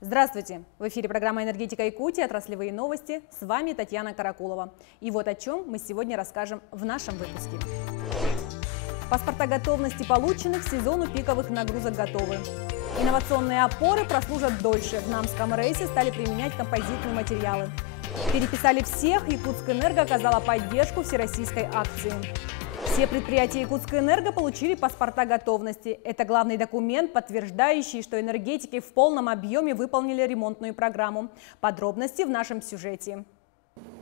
Здравствуйте! В эфире программа «Энергетика Якутии», отраслевые новости. С вами Татьяна Каракулова. И вот о чем мы сегодня расскажем в нашем выпуске. Паспорта готовности получены, к сезону пиковых нагрузок готовы. Инновационные опоры прослужат дольше. В Намском рейсе стали применять композитные материалы. Переписали всех, Якутскэнерго оказала поддержку всероссийской акции. Все предприятия Якутскэнерго получили паспорта готовности. Это главный документ, подтверждающий, что энергетики в полном объеме выполнили ремонтную программу. Подробности в нашем сюжете.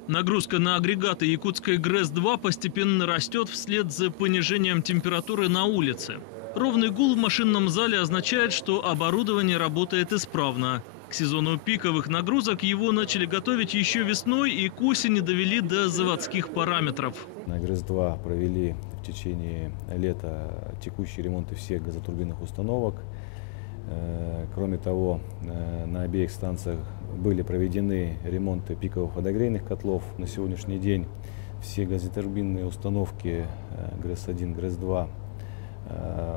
Нагрузка на агрегаты якутской ГРЭС-2 постепенно растет вслед за понижением температуры на улице. Ровный гул в машинном зале означает, что оборудование работает исправно. К сезону пиковых нагрузок его начали готовить еще весной и к осени довели до заводских параметров. На ГРЭС-2 провели в течение лета текущие ремонты всех газотурбинных установок. Кроме того, на обеих станциях были проведены ремонты пиковых водогрейных котлов. На сегодняшний день все газотурбинные установки ГРЭС-1, ГРЭС-2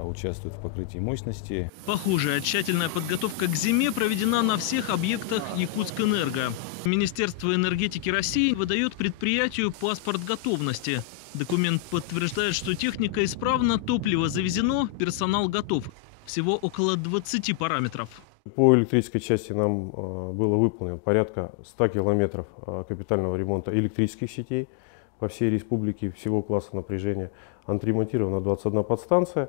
участвуют в покрытии мощности. Похожая тщательная подготовка к зиме проведена на всех объектах Якутскэнерго. Министерство энергетики России выдает предприятию паспорт готовности. Документ подтверждает, что техника исправна, топливо завезено, персонал готов. Всего около 20 параметров. По электрической части нам было выполнено порядка 100 километров капитального ремонта электрических сетей по всей республике, всего класса напряжения. Отремонтирована 21 подстанция,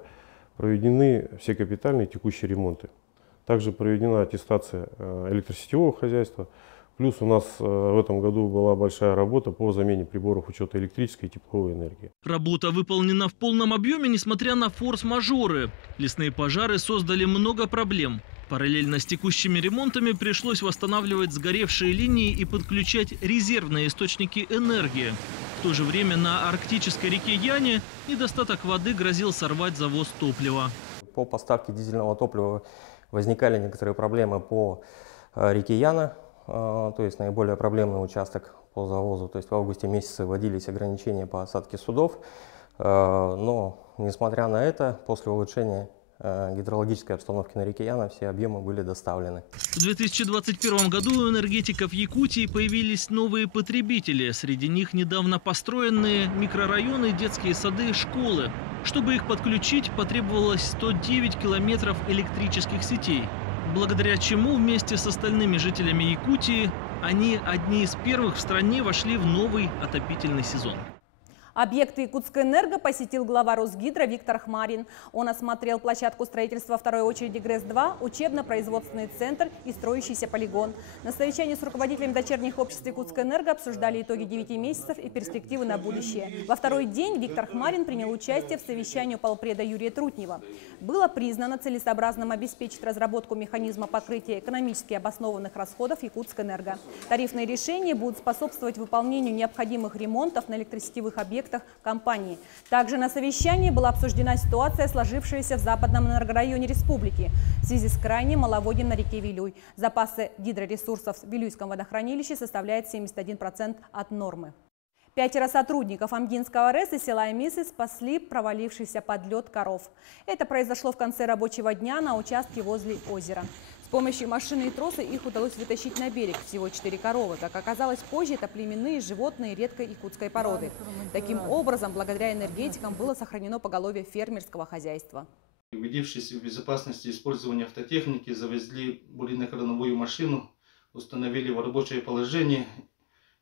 проведены все капитальные текущие ремонты. Также проведена аттестация электросетевого хозяйства. Плюс у нас в этом году была большая работа по замене приборов учета электрической и тепловой энергии. Работа выполнена в полном объеме, несмотря на форс-мажоры. Лесные пожары создали много проблем. Параллельно с текущими ремонтами пришлось восстанавливать сгоревшие линии и подключать резервные источники энергии. В то же время на арктической реке Яне недостаток воды грозил сорвать завоз топлива. По поставке дизельного топлива возникали некоторые проблемы по реке Яна, то есть наиболее проблемный участок по завозу. То есть в августе месяце вводились ограничения по осадке судов, но несмотря на это, после улучшения гидрологической обстановки на реке Яна все объемы были доставлены. В 2021 году у энергетиков Якутии появились новые потребители. Среди них недавно построенные микрорайоны, детские сады, школы. Чтобы их подключить, потребовалось 109 километров электрических сетей. Благодаря чему вместе с остальными жителями Якутии они одни из первых в стране вошли в новый отопительный сезон. Объекты Якутскэнерго посетил глава Росгидро Виктор Хмарин. Он осмотрел площадку строительства второй очереди ГРЭС-2, учебно-производственный центр и строящийся полигон. На совещании с руководителями дочерних обществ Якутскэнерго обсуждали итоги 9 месяцев и перспективы на будущее. Во второй день Виктор Хмарин принял участие в совещании у полпреда Юрия Трутнева. Было признано целесообразным обеспечить разработку механизма покрытия экономически обоснованных расходов Якутскэнерго. Тарифные решения будут способствовать выполнению необходимых ремонтов на электросетевых объектах компании. Также на совещании была обсуждена ситуация, сложившаяся в западном энергорайоне республики в связи с крайним маловодьем на реке Вилюй. Запасы гидроресурсов в Вилюйском водохранилище составляют 71% от нормы. 5 сотрудников Амгинского РЭС и села Эмисы спасли провалившийся под лед коров. Это произошло в конце рабочего дня на участке возле озера. С помощью машины и троса их удалось вытащить на берег. Всего 4 коровы. Как оказалось позже, это племенные животные редкой якутской породы. Таким образом, благодаря энергетикам было сохранено поголовье фермерского хозяйства. Убедившись в безопасности использования автотехники, завезли бурильно-крановую машину, установили в рабочее положение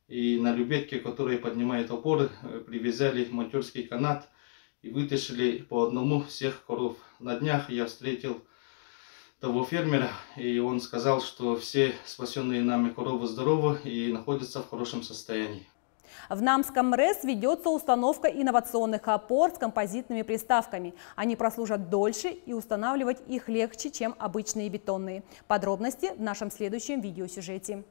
и на любетке, которая поднимает опоры, привязали монтерский канат и вытащили по одному всех коров. На днях я встретил того фермера, и он сказал, что все спасенные нами коровы здоровы и находятся в хорошем состоянии. В Намском РЭС ведется установка инновационных опор с композитными приставками. Они прослужат дольше и устанавливать их легче, чем обычные бетонные. Подробности в нашем следующем видеосюжете.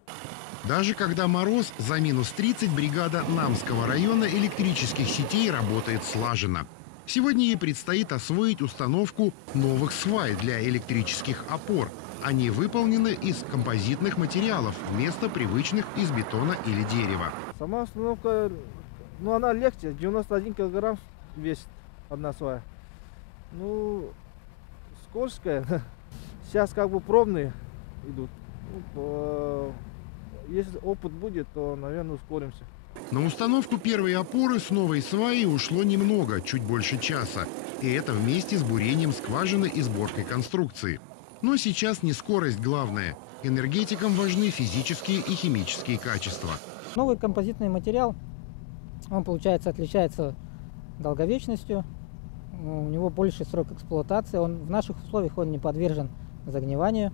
Даже когда мороз за минус 30, бригада Намского района электрических сетей работает слаженно. Сегодня ей предстоит освоить установку новых свай для электрических опор. Они выполнены из композитных материалов вместо привычных из бетона или дерева. Сама установка, она легче, 91 килограмм весит одна свая. Скользкая. Сейчас пробные идут. Если опыт будет, то, наверное, ускоримся. На установку первой опоры с новой сваи ушло немного, чуть больше часа. И это вместе с бурением скважины и сборкой конструкции. Но сейчас не скорость главное. Энергетикам важны физические и химические качества. Новый композитный материал, он, получается, отличается долговечностью. У него больший срок эксплуатации. В наших условиях он не подвержен загниванию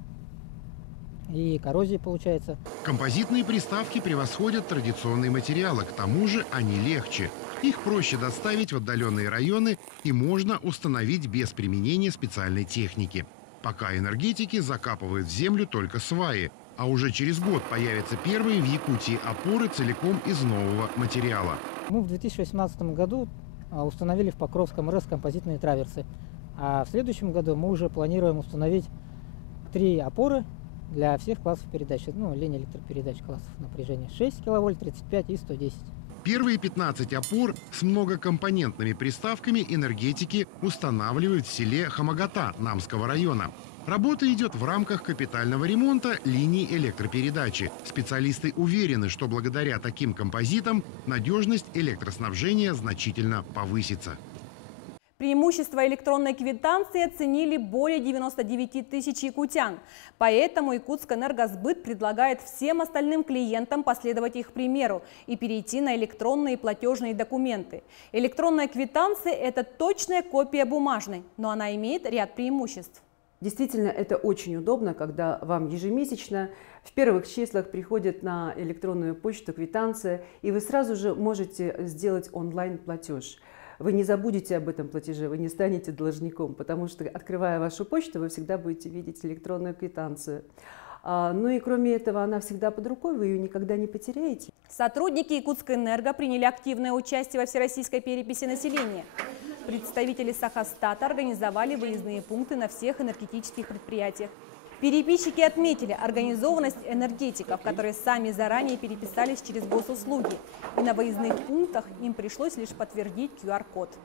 и коррозии, получается. Композитные приставки превосходят традиционные материалы, к тому же они легче. Их проще доставить в отдаленные районы и можно установить без применения специальной техники. Пока энергетики закапывают в землю только сваи, а уже через год появятся первые в Якутии опоры целиком из нового материала. Мы в 2018 году установили в Покровском РЭС композитные траверсы, а в следующем году мы уже планируем установить 3 опоры для всех классов передач, линий электропередач классов напряжения 6 киловольт, 35 и 110. Первые 15 опор с многокомпонентными приставками энергетики устанавливают в селе Хамагата Намского района. Работа идет в рамках капитального ремонта линий электропередачи. Специалисты уверены, что благодаря таким композитам надежность электроснабжения значительно повысится. Преимущество электронной квитанции оценили более 99 тысяч якутян. Поэтому Якутскэнергосбыт предлагает всем остальным клиентам последовать их примеру и перейти на электронные платежные документы. Электронная квитанция – это точная копия бумажной, но она имеет ряд преимуществ. Действительно, это очень удобно, когда вам ежемесячно в первых числах приходит на электронную почту квитанция, и вы сразу же можете сделать онлайн-платеж. Вы не забудете об этом платеже, вы не станете должником, потому что, открывая вашу почту, вы всегда будете видеть электронную квитанцию. Ну и кроме этого, она всегда под рукой, вы ее никогда не потеряете. Сотрудники Якутскэнерго приняли активное участие во всероссийской переписи населения. Представители Сахастата организовали выездные пункты на всех энергетических предприятиях. Переписчики отметили организованность энергетиков, которые сами заранее переписались через госуслуги. И на выездных пунктах им пришлось лишь подтвердить QR-код.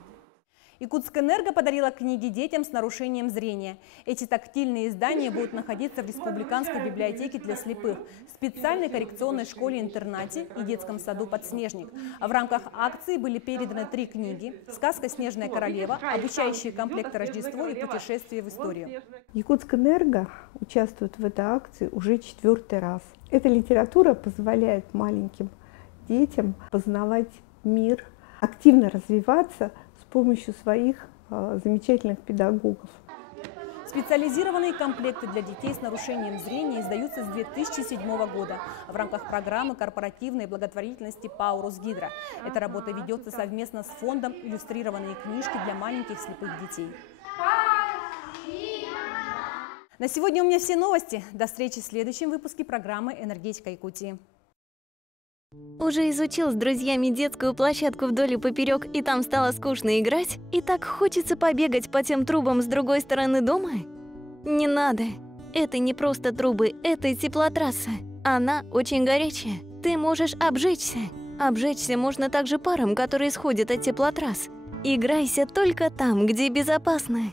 Якутскэнерго подарила книги детям с нарушением зрения. Эти тактильные издания будут находиться в Республиканской библиотеке для слепых, специальной коррекционной школе-интернате и детском саду «Подснежник». В рамках акции были переданы 3 книги: «Сказка «Снежная королева», обучающие комплекты «Рождество» и «Путешествие в историю». Якутскэнерго участвует в этой акции уже 4-й раз. Эта литература позволяет маленьким детям познавать мир, активно развиваться с помощью своих замечательных педагогов. Специализированные комплекты для детей с нарушением зрения издаются с 2007 года в рамках программы корпоративной благотворительности ПАО «Росгидро». Эта работа ведется совместно с фондом «Иллюстрированные книжки для маленьких слепых детей». На сегодня у меня все новости. До встречи в следующем выпуске программы «Энергетика Якутии». Уже изучил с друзьями детскую площадку вдоль и поперек, и там стало скучно играть? И так хочется побегать по тем трубам с другой стороны дома? Не надо. Это не просто трубы, это теплотрасса. Она очень горячая. Ты можешь обжечься. Обжечься можно также паром, который исходит от теплотрасс. Играйся только там, где безопасно.